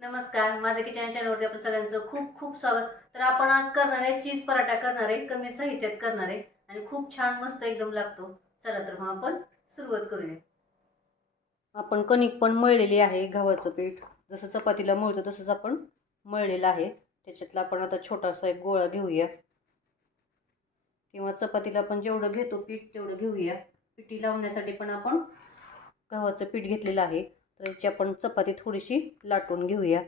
नमस्कार माझं किचन चॅनलवरती आपण सगळ्यांचं खूप खूप स्वागत. तर आपण आज करणार आहे चीज पराठा करणार आहे कमी साहित्यात करणार आहे आणि खूप छान मस्त एकदम लागतो. चला तर मग आपण सुरुवात करूया. आपण कणिक पण मळलेली आहे गव्हाचं पीठ. जसं चपातीला मळतो तसंच आपण मळलेलं आहे. त्याच्यातला आपण आता छोटासा एक गोळा घेऊया. किंवा चपातीला आपण जेवढं घेतो पीठ तेवढं घेऊया. पिठी लावण्यासाठी पण आपण गव्हाचं पीठ घेतलेलं आहे. तर याची आपण चपाती थोडीशी लाटून घेऊया.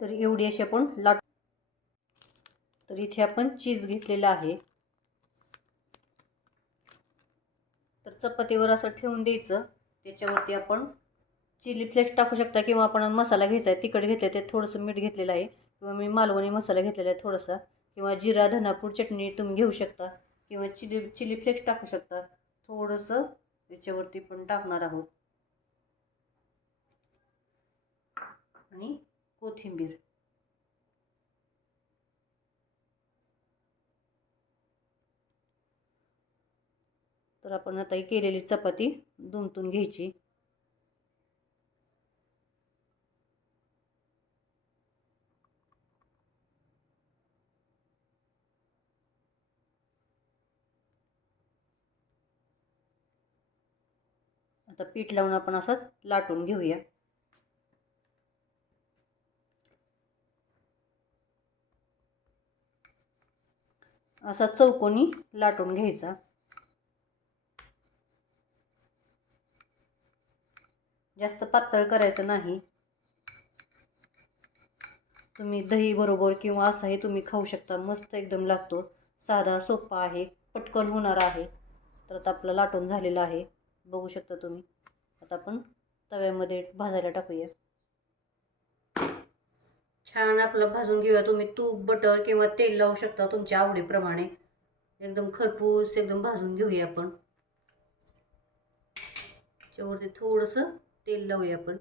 तर एवढी अशी आपण लाट तर इथे आपण चीज घेतलेलं आहे. तर चपातीवर असं ठेवून द्यायचं. त्याच्यावरती आपण चिली फ्लेक्स टाकू शकता किंवा आपण मसाला घ्यायचा आहे तिखट घेतलं ते थोडंसं मीठ घेतलेलं आहे. किंवा मी मालवणी मसाला घेतलेला आहे थोडासा. किंवा जिरा धनापूर चटणी तुम्ही घेऊ शकता. किंवा चिली चिली फ्लेक्स टाकू शकता. थोडंसं याच्यावरती पण टाकणार आहोत. आणि कोथिंबीर. तर आपण आता ही केलेली चपाती दुमतून घ्यायची. आता पीठ लावून आपण असंच लाटून घेऊया. असा चौकोनी लाटून घ्यायचा. जास्त पातळ करायचं नाही. तुम्ही दही बरोबर किंवा असाही तुम्ही खाऊ शकता. मस्त एकदम लागतो. साधा सोपा आहे. पटकन होणार आहे. तर आता आपलं लाटून झालेलं आहे. बघू शकता तुम्ही. आता आपण तव्यामध्ये भाजायला टाकूया. छान आपलं भाजून घेऊया तुम्ही. तूप बटर किंवा तेल लावू शकता तुमच्या आवडीप्रमाणे. एकदम खरपूस एकदम भाजून घेऊया आपण. त्याच्यावरती थोडंसं तेल लावूया आपण.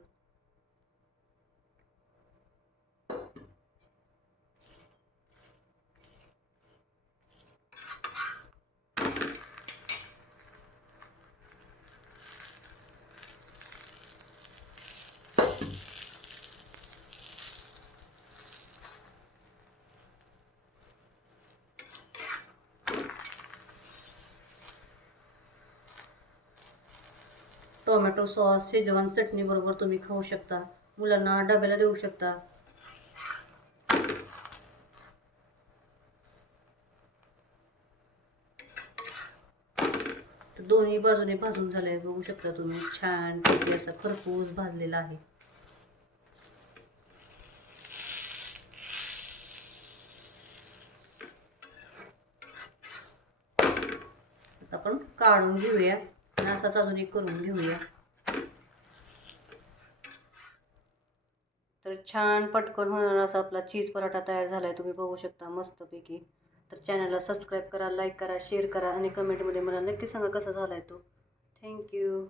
टोमॅटो सॉस शेजवान चटणीबरोबर तुम्ही खाऊ शकता. मुलांना डब्याला देऊ शकता. दोन्ही बाजूने भाजून झालंय बघू शकता तुम्ही. छान असा खरपूस भाजलेला आहे. आता आपण काढून घेऊया. आणि असाच अजून एक करून घेऊया. तर छान पटकन होणार असा आपला चीज पराठा तयार झाला आहे तुम्ही बघू शकता मस्तपैकी. तर चॅनलला सबस्क्राईब करा लाईक करा शेअर करा आणि कमेंटमध्ये मला नक्की सांगा कसा झाला आहे तो थँक्यू